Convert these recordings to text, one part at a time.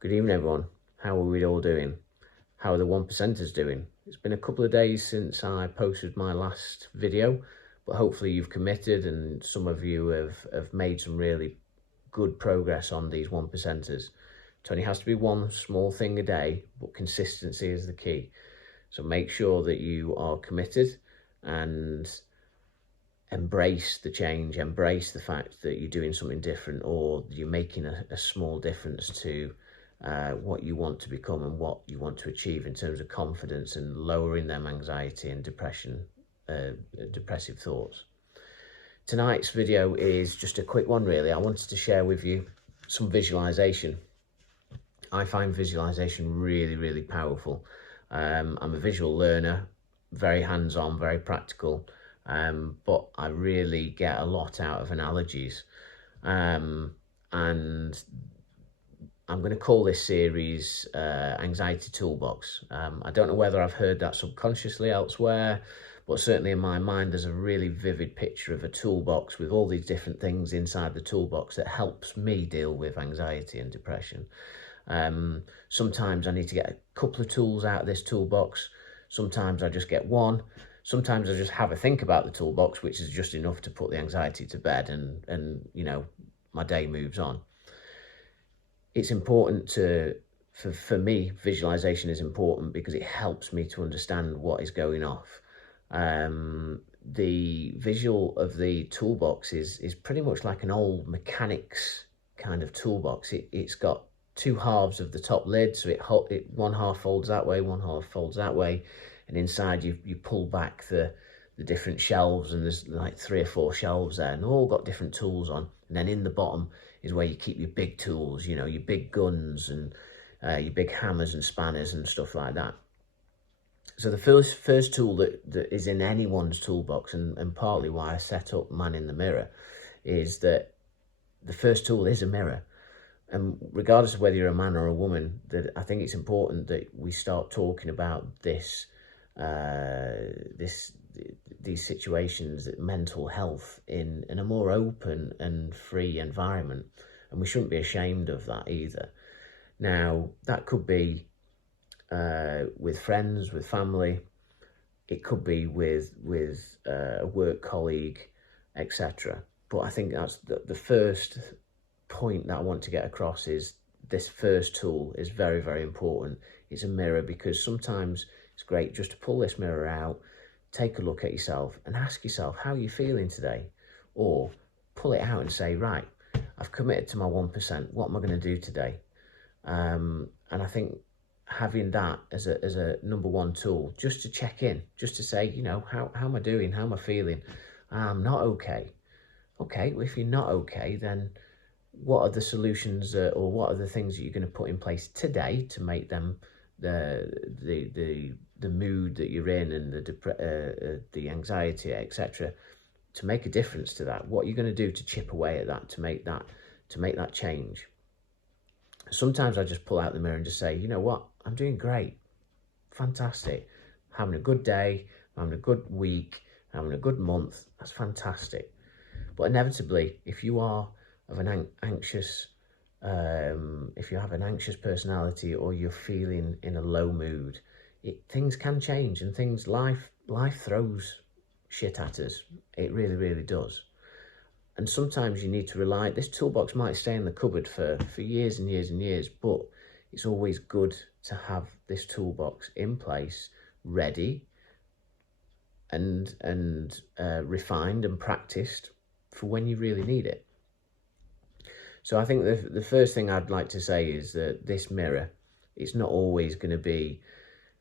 Good evening, everyone. How are we all doing? How are the 1%ers doing? It's been a couple of days since I posted my last video, but hopefully you've committed and some of you have made some really good progress on these 1%ers. It only has to be one small thing a day, but consistency is the key. So make sure that you are committed and embrace the change, embrace the fact that you're doing something different or you're making a small difference to what you want to become and what you want to achieve in terms of confidence and lowering them anxiety and depressive thoughts. Tonight's video is just a quick one really. I wanted to share with you some visualization. I find visualization really powerful. I'm a visual learner, very hands-on, very practical, but I really get a lot out of analogies. And I'm going to call this series Anxiety Toolbox. I don't know whether I've heard that subconsciously elsewhere, but certainly in my mind there's a really vivid picture of a toolbox with all these different things inside the toolbox that helps me deal with anxiety and depression. Sometimes I need to get a couple of tools out of this toolbox. Sometimes I just get one. Sometimes I just have a think about the toolbox, which is just enough to put the anxiety to bed and you know, my day moves on. It's important for me, visualization is important because it helps me to understand what is going off. The visual of the toolbox is pretty much like an old mechanics kind of toolbox. It's got two halves of the top lid, so one half folds that way, one half folds that way, and inside you pull back the different shelves, and there's like 3 or 4 shelves there, and they've all got different tools on. And then in the bottom is where you keep your big tools, you know, your big guns and your big hammers and spanners and stuff like that. So the first tool that is in anyone's toolbox, and partly why I set up Man in the Mirror, is that the first tool is a mirror. And regardless of whether you're a man or a woman, that I think it's important that we start talking about these situations, mental health, in a more open and free environment. And we shouldn't be ashamed of that either. Now, that could be with friends, with family. It could be with a work colleague, etc. But I think that's the first point that I want to get across is this first tool is very important. It's a mirror, because sometimes it's great just to pull this mirror out, take a look at yourself and ask yourself, how are you feeling today? Or pull it out and say, right, I've committed to my 1%. What am I going to do today? And I think having that as a number one tool, just to check in, just to say, you know, how am I doing? How am I feeling? I'm not okay. Okay, well, if you're not okay, then what are the solutions or what are the things that you're going to put in place today to make them the mood that you're in and the anxiety, etc., to make a difference to that? What are you going to do to chip away at that, to make that change? Sometimes I just pull out the mirror and just say, you know what, I'm doing great, fantastic, having a good day, having a good week, having a good month. That's fantastic. But inevitably, if you are of an anxious, if you have an anxious personality or you're feeling in a low mood, things can change, and life throws shit at us. It really does. And sometimes you need to rely, this toolbox might stay in the cupboard for years and years, but it's always good to have this toolbox in place, ready and refined and practiced for when you really need it. So I think the first thing I'd like to say is that this mirror, it's not always going to be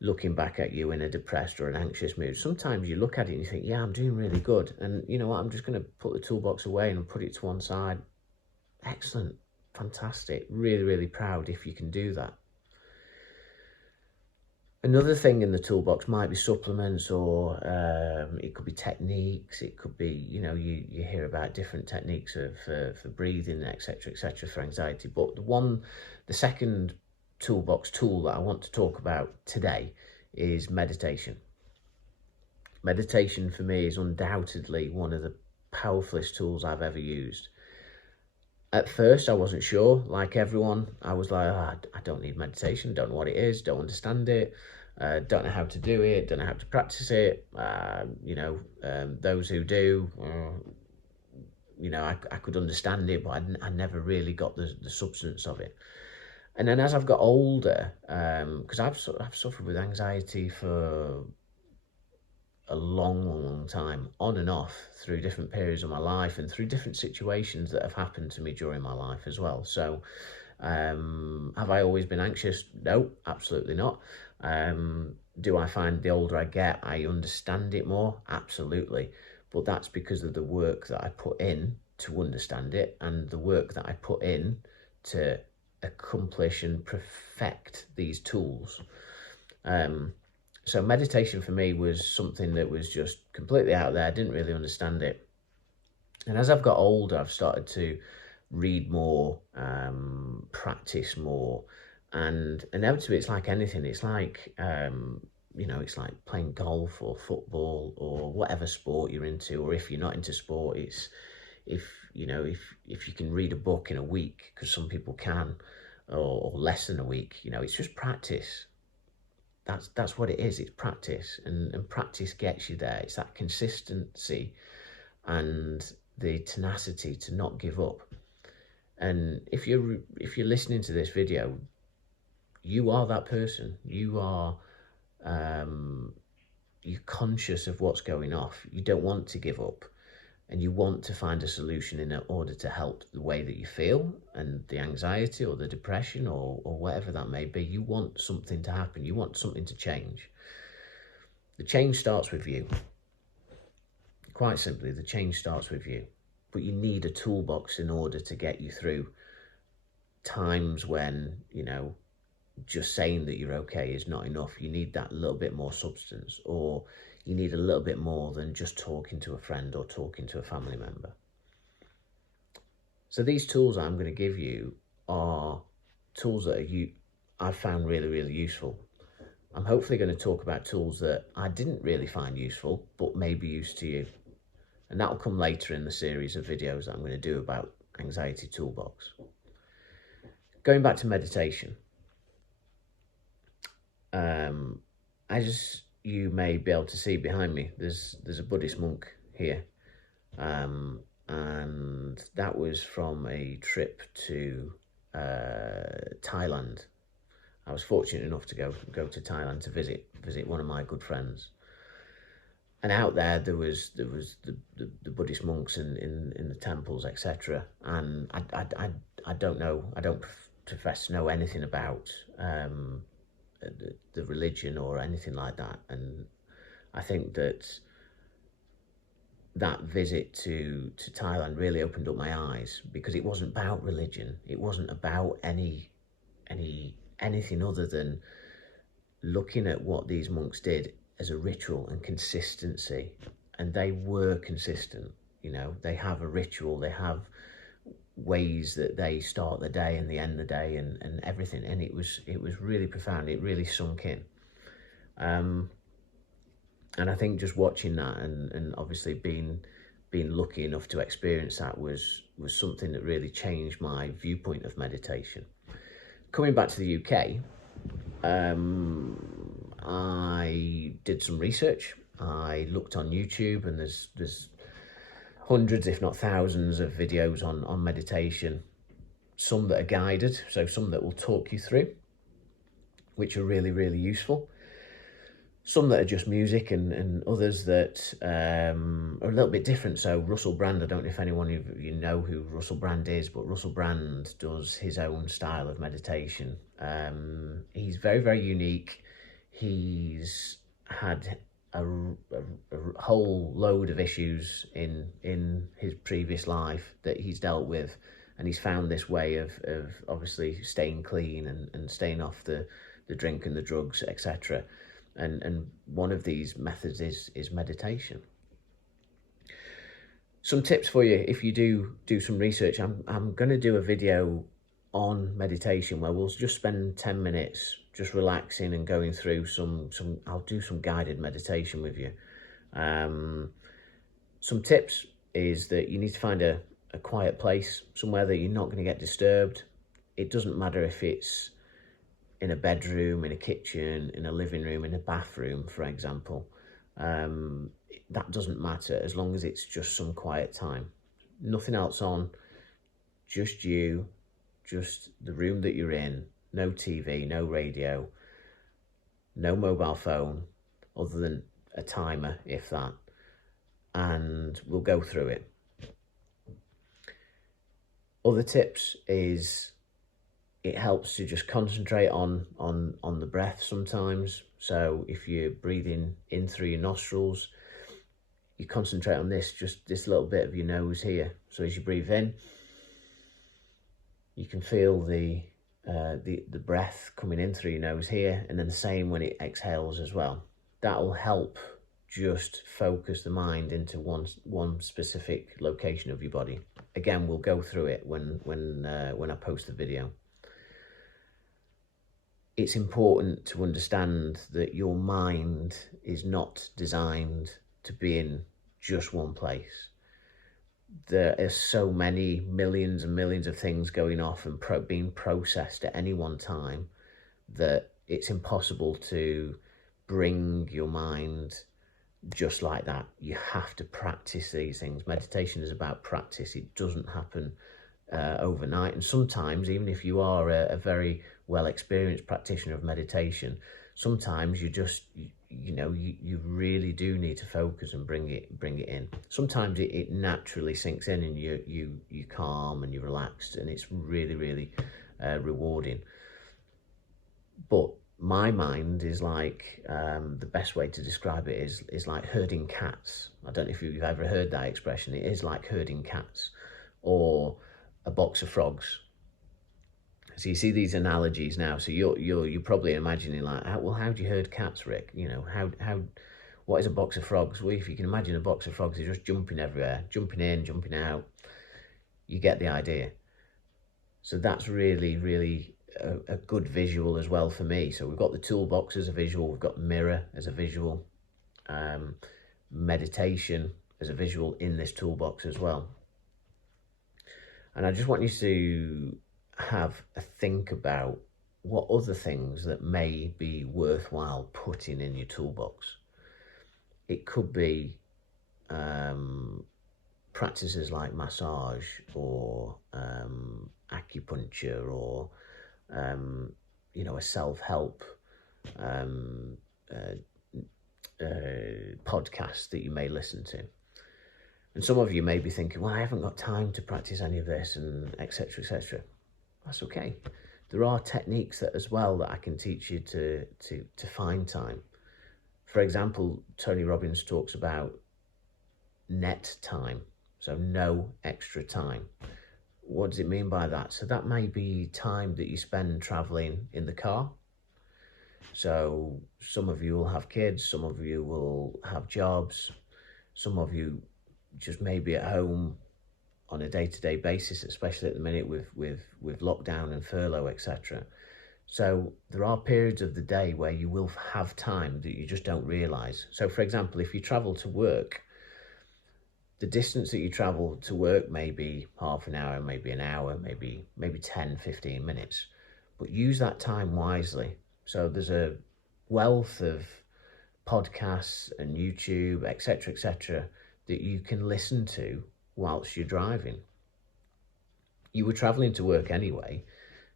looking back at you in a depressed or an anxious mood. Sometimes you look at it and you think, yeah, I'm doing really good. And you know what, I'm just going to put the toolbox away and put it to one side. Excellent, fantastic, really proud if you can do that. Another thing in the toolbox might be supplements, or it could be techniques. It could be, you know, you hear about different techniques for breathing, etc., for anxiety. But the second toolbox tool that I want to talk about today is meditation. Meditation for me is undoubtedly one of the powerfulest tools I've ever used. At first, I wasn't sure. Like everyone, I was like, oh, I don't need meditation, don't know what it is, don't understand it, don't know how to do it, don't know how to practice it. Those who do, I could understand it, but I never really got the substance of it. And then as I've got older, because I've suffered with anxiety for a long time, on and off, through different periods of my life and through different situations that have happened to me during my life as well. So have I always been anxious? No, absolutely not. Do I find the older I get, I understand it more? Absolutely. But that's because of the work that I put in to understand it, and the work that I put in to accomplish and perfect these tools. So meditation for me was something that was just completely out there. I didn't really understand it. And as I've got older, I've started to read more, practice more, and inevitably it's like anything. It's like, it's like playing golf or football or whatever sport you're into, or if you're not into sport, it's if you can read a book in a week, because some people can, or less than a week, it's just practice. That's what it is. It's practice, and practice gets you there. It's that consistency and the tenacity to not give up. And if you're listening to this video, you are that person. You're conscious of what's going off. You don't want to give up, and you want to find a solution in order to help the way that you feel and the anxiety or the depression or whatever that may be. You want something to happen. You want something to change. The change starts with you. Quite simply, the change starts with you. But you need a toolbox in order to get you through times when, just saying that you're okay is not enough. You need that little bit more substance, or you need a little bit more than just talking to a friend or talking to a family member. So these tools I'm going to give you are tools that I've found really, really useful. I'm hopefully going to talk about tools that I didn't really find useful, but may be used to you. And that'll come later in the series of videos that I'm going to do about Anxiety Toolbox. Going back to meditation. As you may be able to see behind me, there's a Buddhist monk here. And that was from a trip to Thailand. I was fortunate enough to go to Thailand to visit one of my good friends. And out there was the Buddhist monks in the temples, etc. And I don't know, I don't profess to know anything about the religion or anything like that. And I think that visit to Thailand really opened up my eyes, because it wasn't about religion. It wasn't about anything other than looking at what these monks did as a ritual and consistency. And they were consistent. They have a ritual, they have ways that they start the day and they end the day, and everything. And it was really profound. It really sunk in. And I think just watching that and obviously being lucky enough to experience that was something that really changed my viewpoint of meditation. Coming back to the UK, I did some research. I looked on YouTube, and there's hundreds, if not thousands, of videos on meditation. Some that are guided, so some that will talk you through, which are really, really useful. Some that are just music, and others that are a little bit different. So Russell Brand, I don't know if anyone of you know who Russell Brand is, but Russell Brand does his own style of meditation. He's very, very unique. He's had a whole load of issues in his previous life that he's dealt with, and he's found this way of obviously staying clean and staying off the drink and the drugs, etc. And one of these methods is meditation. Some tips for you if you do some research. I'm going to do a video on meditation where we'll just spend 10 minutes just relaxing and going through some I'll do some guided meditation with you. Some tips is that you need to find a a quiet place, somewhere that you're not going to get disturbed. It doesn't matter if it's in a bedroom, in a kitchen, in a living room, in a bathroom, for example. That doesn't matter as long as it's just some quiet time. Nothing else on, just you, just the room that you're in, no TV, no radio, no mobile phone, other than a timer, if that, and we'll go through it. Other tips is it helps to just concentrate on the breath sometimes. So if you're breathing in through your nostrils, you concentrate on just this little bit of your nose here. So as you breathe in, you can feel the breath coming in through your nose here, and then the same when it exhales as well. That'll help just focus the mind into one specific location of your body. Again, we'll go through it when I post the video. It's important to understand that your mind is not designed to be in just one place. There are so many millions and millions of things going off and being processed at any one time that it's impossible to bring your mind just like that. You have to practice these things. Meditation is about practice. It doesn't happen overnight. And sometimes, even if you are a very well-experienced practitioner of meditation, sometimes you just, you really do need to focus and bring it in. Sometimes it naturally sinks in and you calm and you're relaxed, and it's really, really rewarding. But my mind is like, the best way to describe it is like herding cats. I don't know if you've ever heard that expression. It is like herding cats, or a box of frogs. So you see these analogies now. So you're probably imagining like, how do you herd cats, Rick? What is a box of frogs? Well, if you can imagine a box of frogs, they're just jumping everywhere, jumping in, jumping out. You get the idea. So that's really, really a good visual as well for me. So we've got the toolbox as a visual, we've got mirror as a visual, meditation as a visual in this toolbox as well. And I just want you to have a think about what other things that may be worthwhile putting in your toolbox. It could be practices like massage, or acupuncture, or a self-help podcast that you may listen to. And some of you may be thinking, well, I haven't got time to practice any of this, and etc., etc. That's okay. There are techniques that as well that I can teach you to find time. For example, Tony Robbins talks about net time, so no extra time. What does it mean by that? So that may be time that you spend traveling in the car. So some of you will have kids, some of you will have jobs, some of you just maybe at home on a day-to-day basis, especially at the minute with lockdown and furlough, etc. So there are periods of the day where you will have time that you just don't realize. So for example, if you travel to work, the distance that you travel to work may be half an hour, maybe an hour, maybe 10, 15 minutes, but use that time wisely. So there's a wealth of podcasts and YouTube, etc., etc., that you can listen to whilst you're driving. You were traveling to work anyway,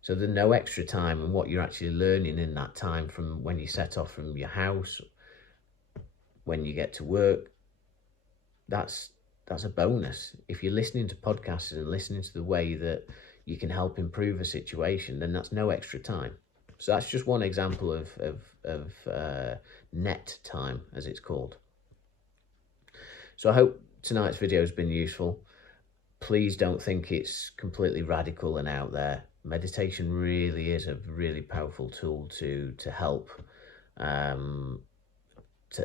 so there's no extra time, and what you're actually learning in that time from when you set off from your house, when you get to work, that's a bonus. If you're listening to podcasts and listening to the way that you can help improve a situation, then that's no extra time. So that's just one example of net time, as it's called. So I hope tonight's video has been useful. Please don't think it's completely radical and out there. Meditation really is a really powerful tool to help.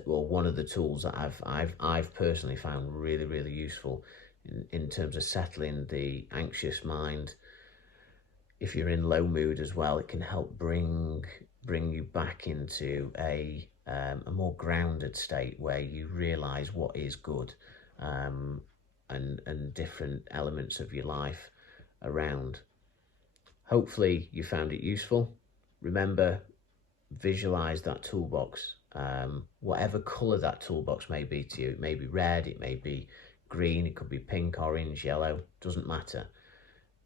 One of the tools that I've personally found really, really useful in terms of settling the anxious mind. If you're in low mood as well, it can help bring you back into a more grounded state where you realize what is good. and different elements of your life around. Hopefully you found it useful. Remember, visualize that toolbox. Whatever color that toolbox may be to you, it may be red, it may be green, it could be pink, orange, yellow, doesn't matter.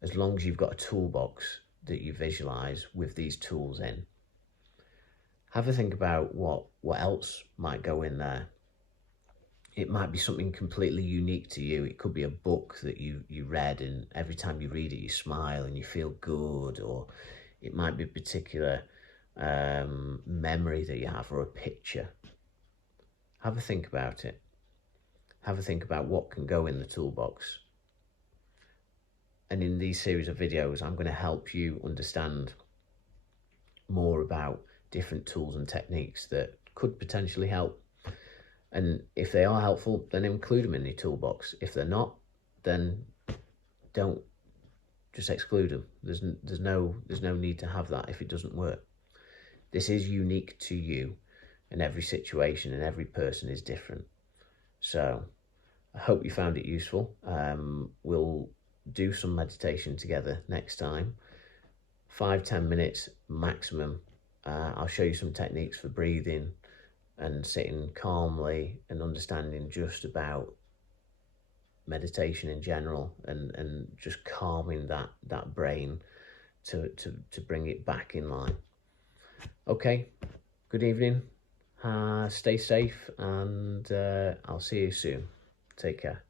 As long as you've got a toolbox that you visualize with these tools in. Have a think about what else might go in there. It might be something completely unique to you. It could be a book that you read, and every time you read it you smile and you feel good, or it might be a particular memory that you have, or a picture. Have a think about it. Have a think about what can go in the toolbox. And in these series of videos, I'm going to help you understand more about different tools and techniques that could potentially help. And if they are helpful, then include them in your toolbox. If they're not, then don't. Just exclude them. There's no need to have that if it doesn't work. This is unique to you, and every situation and every person is different. So I hope you found it useful. We'll do some meditation together next time. 5-10 minutes maximum. I'll show you some techniques for breathing and sitting calmly and understanding just about meditation in general, and just calming that brain to bring it back in line. Okay, good evening. Stay safe, and I'll see you soon. Take care.